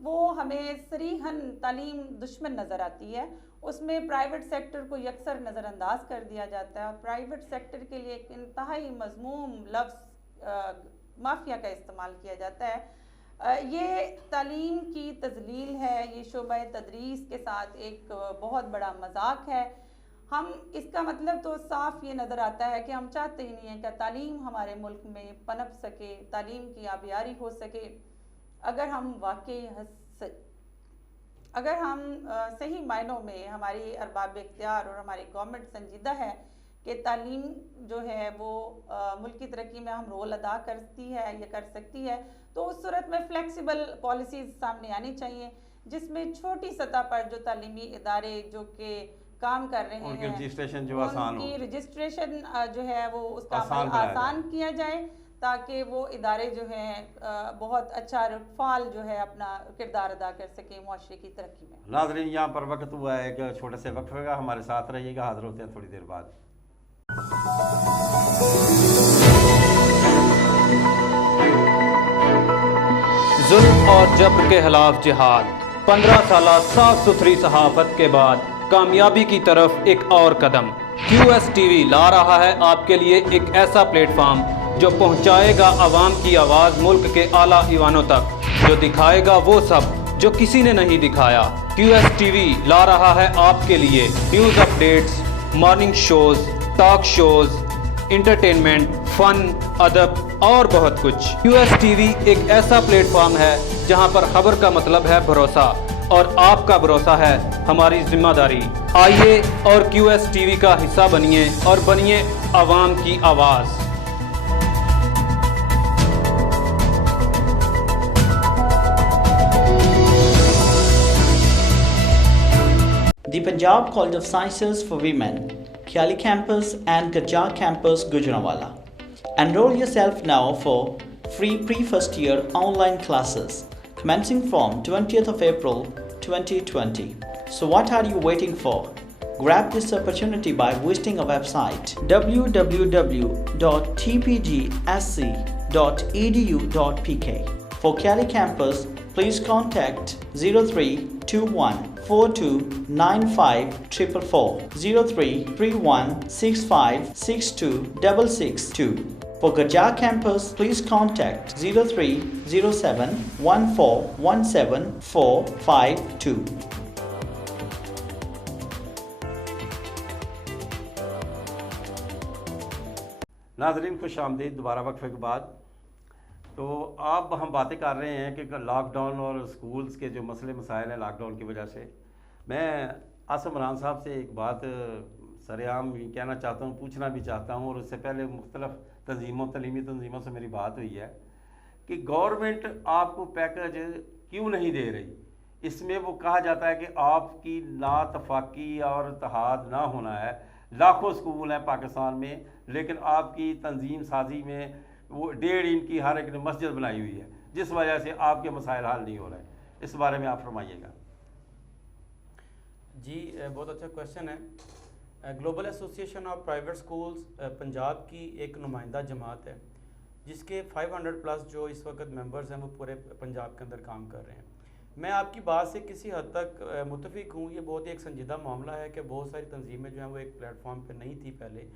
वो हमें सरीहन तालीम दुश्मन नज़र आती है। उसमें प्राइवेट सेक्टर को यकसर नज़रअंदाज कर दिया जाता है और प्राइवेट सेक्टर के लिए एक इंतहाई मज़मूम लफ्ज़ माफिया का इस्तेमाल किया जाता है। ये तालीम की तज़लील है, ये शोबा तदरीस के साथ एक बहुत बड़ा मजाक है। हम इसका मतलब तो साफ ये नज़र आता है कि हम चाहते ही नहीं हैं कि तालीम हमारे मुल्क में पनप सके, तालीम की आबियारी हो सके। अगर हम अगर हम सही मायनों में हमारी अरबाब इख्तियार और हमारी गवर्नमेंट संजीदा है कि तालीम जो है वो मुल्क की तरक्की में हम रोल अदा करती है या कर सकती है, तो उस सूरत में फ्लेक्सिबल पॉलिसीज़ सामने आनी चाहिए जिसमें छोटी सतह पर जो तालीमी इदारे जो कि काम कर रहे हैं उनकी रजिस्ट्रेशन जो आसान हो, उनकी रजिस्ट्रेशन जो है वो उसका आसान किया जाए ताकि वो इदारे जो हैं बहुत अच्छा फाल जो है अपना किरदार अदा कर सकें मुआशरे की तरक्की में। नाज़रीन, यहाँ पर वक्त हुआ है कि छोटे से वक्फे का, हमारे साथ रहिएगा। हाजिर होते हैं थोड़ी देर बाद। जुल्म और जबर के खिलाफ जिहाद, 15 साल साफ सुथरी सहाफत के बाद कामयाबी की तरफ एक और कदम। QS TV ला रहा है आपके लिए एक ऐसा प्लेटफॉर्म जो पहुंचाएगा आवाम की आवाज़ मुल्क के आला ईवानों तक, जो दिखाएगा वो सब जो किसी ने नहीं दिखाया। QS TV ला रहा है आपके लिए news updates, morning shows, talk shows, entertainment, fun, अदब और बहुत कुछ। QS TV एक ऐसा प्लेटफॉर्म है जहां पर खबर का मतलब है भरोसा, और आपका भरोसा है हमारी जिम्मेदारी। आइए और QS TV का हिस्सा बनिए और बनिए आवाम की आवाज़। The Punjab College of Sciences for Women, Khiali Campus and Gajjar Campus, Gujranwala. Enroll yourself now for free pre-first year online classes commencing from 20th of April 2020. So what are you waiting for? Grab this opportunity by visiting our website www.tpgsc.edu.pk. For Khiali Campus, please contact 0321 4295 0331 6562 662. For Gajjar Campus, please contact 0307 1417 452. नाज़रीन, खुश आमदीद दोबारा वक्फे के बाद। तो अब हम बातें कर रहे हैं कि लॉकडाउन और स्कूल्स के जो मसले मसाइल हैं लॉकडाउन की वजह से। मैं आसिम इमरान साहब से एक बात सरेआम कहना चाहता हूँ, पूछना भी चाहता हूँ, और उससे पहले मुख्तलिफ तंजीमों, तलीमी तंजीमों से मेरी बात हुई है कि गवर्नमेंट आपको पैकेज क्यों नहीं दे रही। इसमें वो कहा जाता है कि आपकी नातफाकी और इत्तेहाद ना होना है। लाखों स्कूल हैं पाकिस्तान में, लेकिन आपकी तंजीम साजी में वो 1.5 इंच की हर एक ने मस्जिद बनाई हुई है, जिस वजह से आपके मसाइल हल नहीं हो रहे। इस बारे में आप फरमाइएगा। जी, बहुत अच्छा क्वेश्चन है। Global association of private schools Punjab की एक नुमाइंदा जमात है, जिसके 500 प्लस जो इस वक्त मेंबर्स हैं वो पूरे पंजाब के अंदर काम कर रहे हैं। मैं आपकी बात से किसी हद तक मुतफिक हूँ। ये बहुत ही एक संजीदा मामला है कि बहुत सारी तंजीमें जो हैं वो एक प्लेटफॉर्म पे नहीं थी पहले,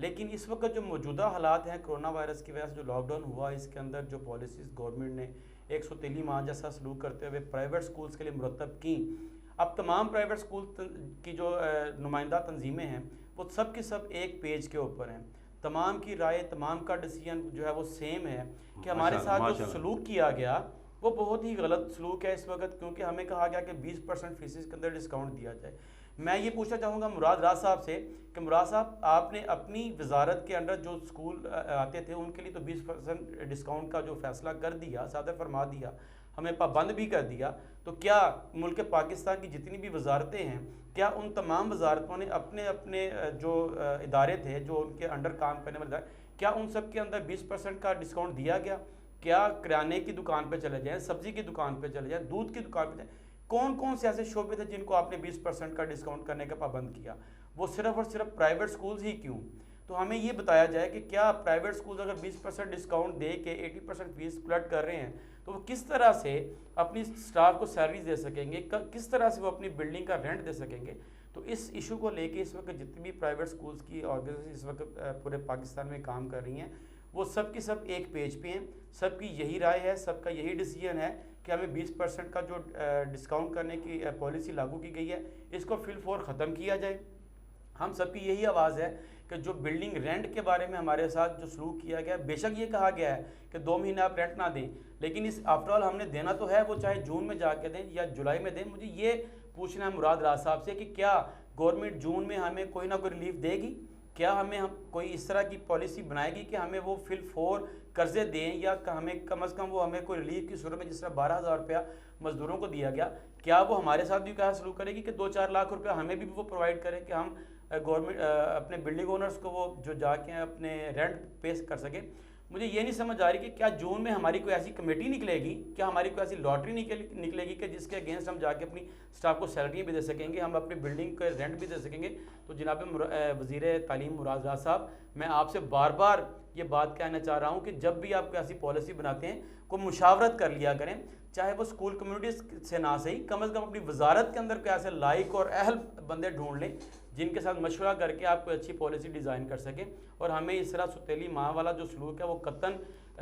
लेकिन इस वक्त जो मौजूदा हालात हैं कोरोना वायरस की वजह से जो लॉकडाउन हुआ, इसके अंदर जो पॉलिसीज़ गवर्नमेंट ने एक सौतीली माँ जैसा सलूक करते हुए प्राइवेट स्कूल्स के लिए मुरतब की। अब तमाम प्राइवेट स्कूल की जो नुमाइंदा तंजीमें हैं वो सब की सब एक पेज के ऊपर हैं। तमाम की राय, तमाम का डिसीजन जो है वो सेम है कि हमारे साथ जो सलूक किया गया वो बहुत ही गलत सलूक है इस वक्त, क्योंकि हमें कहा गया कि 20% फीसिस के अंदर डिस्काउंट दिया जाए। मैं ये पूछना चाहूँगा मुराद राज साहब से कि मुराद साहब, आपने अपनी वजारत के अंडर जो स्कूल आते थे उनके लिए तो 20% डिस्काउंट का जो फैसला कर दिया, सादर फरमा दिया, हमें पाबंद भी कर दिया, तो क्या मुल्क पाकिस्तान की जितनी भी वजारतें हैं, क्या उन तमाम वजारतों ने अपने अपने जो इदारे थे जो उनके अंडर काम करने वाले, क्या उन सब के अंदर 20% का डिस्काउंट दिया गया? क्या किराने की दुकान पे चले जाएं, सब्जी की दुकान पे चले जाएं, दूध की दुकान पे जाएं, कौन कौन से ऐसे शोबे थे जिनको आपने 20% का डिस्काउंट करने का पाबंद किया? वो सिर्फ और सिर्फ प्राइवेट स्कूल्स ही क्यों? तो हमें ये बताया जाए कि क्या प्राइवेट स्कूल्स अगर 20% डिस्काउंट दे के 80% फीस कलेक्ट कर रहे हैं तो वो किस तरह से अपनी स्टाफ को सैलरी दे सकेंगे, किस तरह से वो अपनी बिल्डिंग का रेंट दे सकेंगे? तो इस इशू को लेके इस वक्त जितनी भी प्राइवेट स्कूल्स की ऑर्गेनाइजेशन इस वक्त पूरे पाकिस्तान में काम कर रही हैं, वो सब की सब एक पेज पे हैं, सबकी यही राय है, सबका यही डिसीजन है कि हमें 20% का जो डिस्काउंट करने की पॉलिसी लागू की गई है इसको फिलफौर ख़त्म किया जाए। हम सबकी यही आवाज़ है कि जो बिल्डिंग रेंट के बारे में हमारे साथ जो सलूक किया गया, बेशक ये कहा गया है कि 2 महीने आप रेंट ना दें, लेकिन इस आफ्टरऑल हमने देना तो है, वो चाहे जून में जाके दें या जुलाई में दें। मुझे ये पूछना है मुराद राज साहब से कि क्या गवर्नमेंट जून में हमें कोई ना कोई रिलीफ देगी? क्या हमें कोई इस तरह की पॉलिसी बनाएगी कि हमें वो फिलफौर कर्जे दें, या हमें कम अज़ कम वो हमें कोई रिलीफ की सूरत में, जिस तरह 12,000 रुपया मज़दूरों को दिया गया, क्या वो हमारे साथ भी क्या सलूक करेगी कि 2-4 लाख रुपया हमें भी वो प्रोवाइड करें कि हम गवर्नमेंट अपने बिल्डिंग ओनर्स को वो जो जाके अपने रेंट पे कर सकें? मुझे ये नहीं समझ आ रही कि क्या जून में हमारी कोई ऐसी कमेटी निकलेगी, क्या हमारी कोई ऐसी लॉटरी निकलेगी कि जिसके अगेंस्ट हम जाके अपनी स्टाफ को सैलरी भी दे सकेंगे, हम अपनी बिल्डिंग के रेंट भी दे सकेंगे। तो जनाब वज़ीर तालीम मुराद राज साहब, मैं आपसे बार बार ये बात कहना चाह रहा हूँ कि जब भी आप ऐसी पॉलिसी बनाते हैं को मुशावरत कर लिया करें, चाहे वो स्कूल कम्युनिटी से ना सही, कम अज़ कम अपनी वजारत के अंदर कोई ऐसे लायक और अहल बंदे ढूंढ लें जिनके साथ मशवरा करके आप कोई अच्छी पॉलिसी डिज़ाइन कर सकें। और हमें इस तरह सुतेली माँ वाला जो सलूक है वो कतन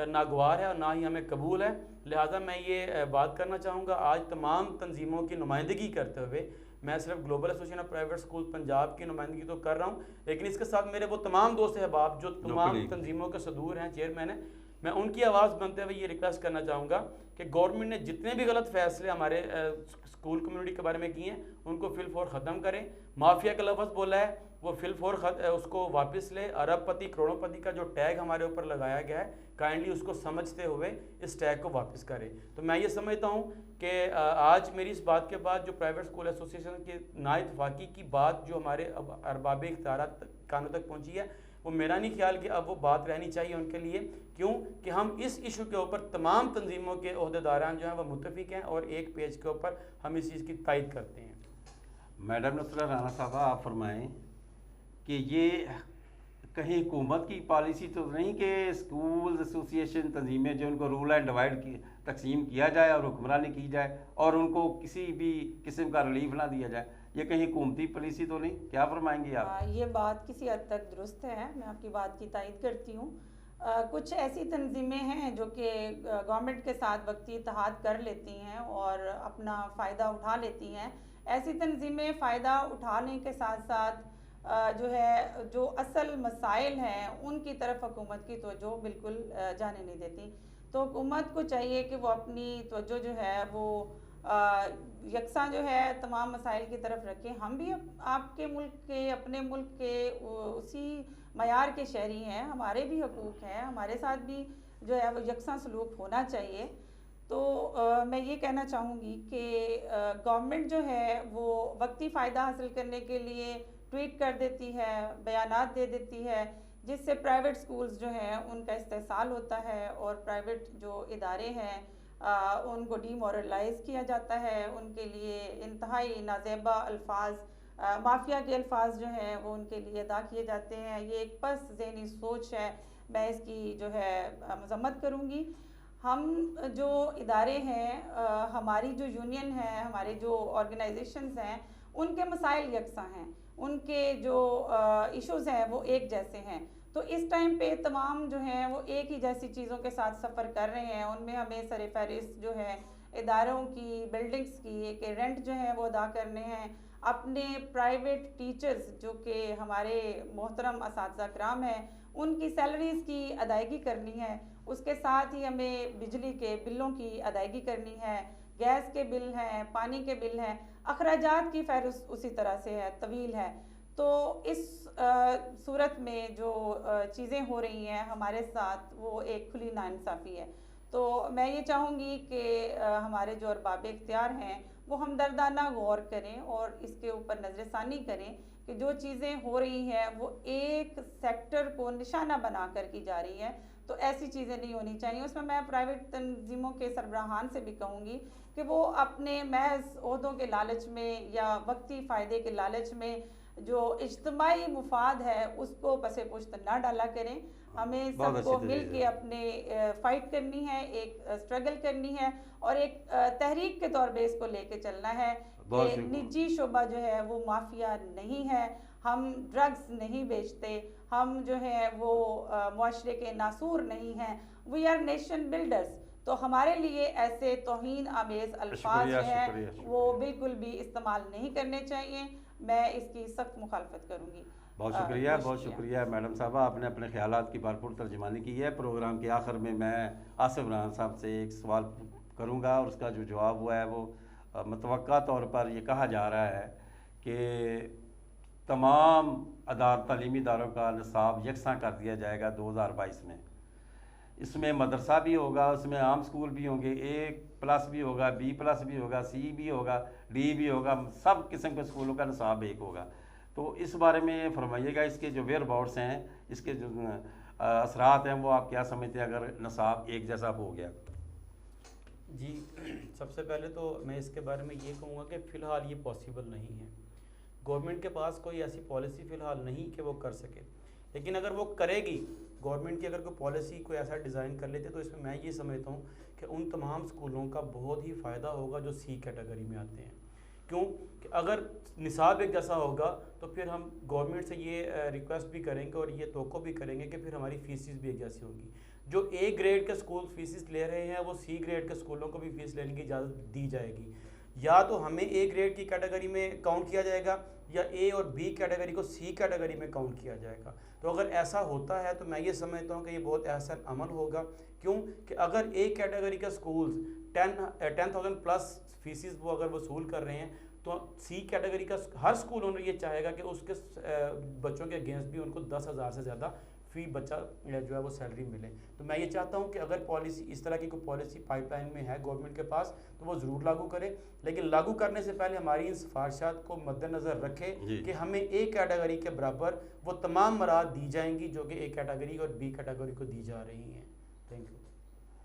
नागवार है और ना ही हमें कबूल है। लिहाजा मैं ये बात करना चाहूँगा, आज तमाम तंजीमों की नुमाइंदगी करते हुए, मैं सिर्फ global association of private school Punjab की नुमाइंदगी तो कर रहा हूँ, लेकिन इसके साथ मेरे वो तमाम दोस्त अहबाब जो तमाम तंजीमों के सदूर हैं, चेयरमैन हैं, मैं उनकी आवाज़ बनते हुए ये रिक्वेस्ट करना चाहूँगा कि गवर्नमेंट ने जितने भी गलत फैसले हमारे स्कूल कम्युनिटी के बारे में किए हैं उनको फिल फोर ख़त्म करें। माफिया का लफ्ज़ बोला है वो फिल फोर उसको वापस ले। अरबपति करोड़पति का जो टैग हमारे ऊपर लगाया गया है, काइंडली उसको समझते हुए इस टैग को वापस करें। तो मैं ये समझता हूँ कि आज मेरी इस बात के बाद जो प्राइवेट स्कूल एसोसिएशन के नाइतफाकी की बात जो हमारे अरबाब इख्तियारात कानों तक पहुँची है, वो मेरा नहीं ख्याल कि अब वो बात रहनी चाहिए उनके लिए। क्यों कि हम इस इशू के ऊपर तमाम तंजीमों के ओहदेदारान जो हैं वो मुत्तफिक हैं और एक पेज के ऊपर हम इस चीज़ की तायद करते हैं। मैडम नुसरत राना साहबा, आप फरमाएं कि ये कहीं हुकूमत की पॉलिसी तो नहीं कि स्कूल एसोसिएशन तंजीमें जो उनको रूल एंड डिवाइड की तकसीम किया जाए और हुक्मरानी की जाए और उनको किसी भी किस्म का रिलीफ ना दिया जाए, ये कहीं हुकूमती पॉलिसी तो नहीं? क्या फरमाएंगी आप? ये बात किसी हद तक दुरुस्त है, मैं आपकी बात की तायद करती हूँ। कुछ ऐसी तंजीमें हैं जो कि गवर्नमेंट के साथ वक्ती इत्तेहाद कर लेती हैं और अपना फ़ायदा उठा लेती हैं। ऐसी तंजीमें फ़ायदा उठाने के साथ साथ जो है जो असल मसाइल हैं उनकी तरफ हुकूमत की तवज्जो बिल्कुल जाने नहीं देती। तो हुकूमत को चाहिए कि वो अपनी तवज्जो जो है वो यकसा जो है तमाम मसाइल की तरफ रखें। हम भी आपके मुल्क के, अपने मुल्क के उसी मयार के शहरी हैं, हमारे भी हकूक़ हैं, हमारे साथ भी जो है वो यकसा सलूक होना चाहिए। तो मैं ये कहना चाहूँगी कि गवर्नमेंट जो है वो वक्ती फ़ायदा हासिल करने के लिए ट्वीट कर देती है, बयानात दे देती है, जिससे प्राइवेट स्कूल्स जो हैं उनका इस्तेहसाल होता है और प्राइवेट जो इदारे हैं उनको डीमोरलाइज किया जाता है। उनके लिए इंतहाई नाज़ेबा अल्फाज, माफिया के अल्फाज जो हैं वो उनके लिए अदा किए जाते हैं। ये एक पस ज़हनी सोच है, मैं इसकी जो है मज़म्मत करूँगी। हम जो इदारे हैं, हमारी जो यूनियन है, हमारे जो ऑर्गेनाइजेशंस हैं, उनके मसाइल यकसा हैं, उनके जो इश्यूज़ हैं वो एक जैसे हैं। तो इस टाइम पे तमाम जो हैं वो एक ही जैसी चीज़ों के साथ सफ़र कर रहे हैं। उनमें हमें सर फहरिस्त जो है इदारों की, बिल्डिंग्स की के रेंट जो है वो अदा करने हैं। अपने प्राइवेट टीचर्स जो कि हमारे मोहतरम असातिज़ा कराम हैं उनकी सैलरीज़ की अदायगी करनी है। उसके साथ ही हमें बिजली के बिलों की अदायगी करनी है, गैस के बिल हैं, पानी के बिल हैं, अखराजात की फहरिस्त उसी तरह से है, तवील है। तो इस सूरत में जो चीज़ें हो रही हैं हमारे साथ वो एक खुली नाइंसाफ़ी है। तो मैं ये चाहूँगी कि हमारे जो अरबाब इख्तियार हैं वो हमदर्दाना गौर करें और इसके ऊपर नज़रसानी करें कि जो चीज़ें हो रही हैं वो एक सेक्टर को निशाना बना कर की जा रही है, तो ऐसी चीज़ें नहीं होनी चाहिए। उसमें मैं प्राइवेट तंजीमों के सरबराहान से भी कहूँगी कि वो अपने महज ओहदों के लालच में या वक्ती फ़ायदे के लालच में जो इज्तिमाई मुफाद है उसको पसे पुश्त ना डाला करें। हमें सबको मिल के अपने फ़ाइट करनी है, एक स्ट्रगल करनी है और एक तहरीक के तौर पे इसको लेके चलना है कि निजी शोबा जो है वो माफिया नहीं है, हम ड्रग्स नहीं बेचते, हम जो है वो मुआशरे के नासूर नहीं हैं, वी आर नेशन बिल्डर्स। तो हमारे लिए ऐसे तौहीन आमेज़ अल्फाज हैं वो बिल्कुल भी इस्तेमाल नहीं करने चाहिए। मैं इसकी सख्त मुखालफत करूँगी। बहुत शुक्रिया, बहुत शुक्रिया मैडम साहबा, आपने अपने ख्यालात की भरपूर तर्जुमानी की है। प्रोग्राम के आखिर में मैं आसिफ राना साहब से एक सवाल करूँगा और उसका जो जवाब हुआ है वो मुतवक्का तौर पर ये कहा जा रहा है कि तमाम तालीमी इदारों का निसाब यकसां कर दिया जाएगा 2022 में। इसमें मदरसा भी होगा, उसमें आम स्कूल भी होंगे, A+ भी होगा, B+ भी होगा, C भी होगा, D भी होगा, सब किस्म के स्कूलों का निसाब एक होगा। तो इस बारे में फरमाइएगा, इसके जो वेयर अबाउट्स हैं, इसके जो असरात हैं वो आप क्या समझते हैं अगर निसाब एक जैसा हो गया? जी, सबसे पहले तो मैं इसके बारे में ये कहूँगा कि फ़िलहाल ये पॉसिबल नहीं है। गवर्नमेंट के पास कोई ऐसी पॉलिसी फ़िलहाल नहीं कि वो कर सके, लेकिन अगर वो करेगी, गवर्नमेंट की अगर कोई पॉलिसी कोई ऐसा डिज़ाइन कर लेते तो इसमें मैं ये समझता हूँ कि उन तमाम स्कूलों का बहुत ही फ़ायदा होगा जो सी कैटेगरी में आते हैं। क्यों कि अगर निसाब एक जैसा होगा तो फिर हम गवर्नमेंट से ये रिक्वेस्ट भी करेंगे और ये तोक़ो भी करेंगे कि फिर हमारी फ़ीसिस भी एक जैसी होगी। जो ए ग्रेड के स्कूल फ़ीसिस ले रहे हैं वो सी ग्रेड के स्कूलों को भी फ़ीस लेने की इजाज़त दी जाएगी। या तो हमें ए ग्रेड की कैटेगरी में काउंट किया जाएगा या ए और बी कैटेगरी को सी कैटेगरी में काउंट किया जाएगा। तो अगर ऐसा होता है तो मैं ये समझता हूँ कि ये बहुत एहसन अमल होगा। क्यों कि अगर ए कैटेगरी का स्कूल्स 10,000 प्लस फीसिस वो अगर वसूल कर रहे हैं तो सी कैटेगरी का हर स्कूल ओनर ये चाहेगा कि उसके बच्चों के अगेंस्ट भी उनको 10,000 से ज़्यादा फ़ी बच्चा जो है वो सैलरी मिले। तो मैं ये चाहता हूँ कि अगर पॉलिसी इस तरह की कोई पॉलिसी पाइपलाइन में है गवर्नमेंट के पास तो वो ज़रूर लागू करे, लेकिन लागू करने से पहले हमारी इन सिफारिशात को मद्देनज़र रखे कि हमें ए कैटेगरी के बराबर वो तमाम मराद दी जाएंगी जो कि ए कैटेगरी और बी कैटेगरी को दी जा रही हैं। Thank you.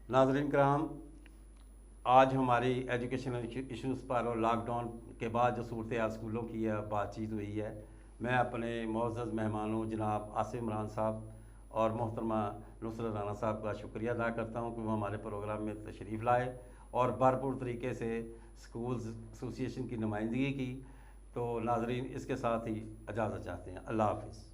नाज़रीन कराम, आज हमारी एजुकेशनल इश्यूज़ पर और लॉकडाउन के बाद जो सूरत हाल स्कूलों की बातचीत हुई है, मैं अपने मुअज़्ज़ज़ मेहमानों जनाब आसिम इमरान साहब और मोहतरमा नुसरत राना साहब का शुक्रिया अदा करता हूँ कि वो हमारे प्रोग्राम में तशरीफ़ लाए और भरपूर तरीके से स्कूल्स एसोसिएशन की नुमाइंदगी की। तो नाज़रीन, इसके साथ ही इजाज़त चाहते हैं। अल्लाह हाफ़िज़।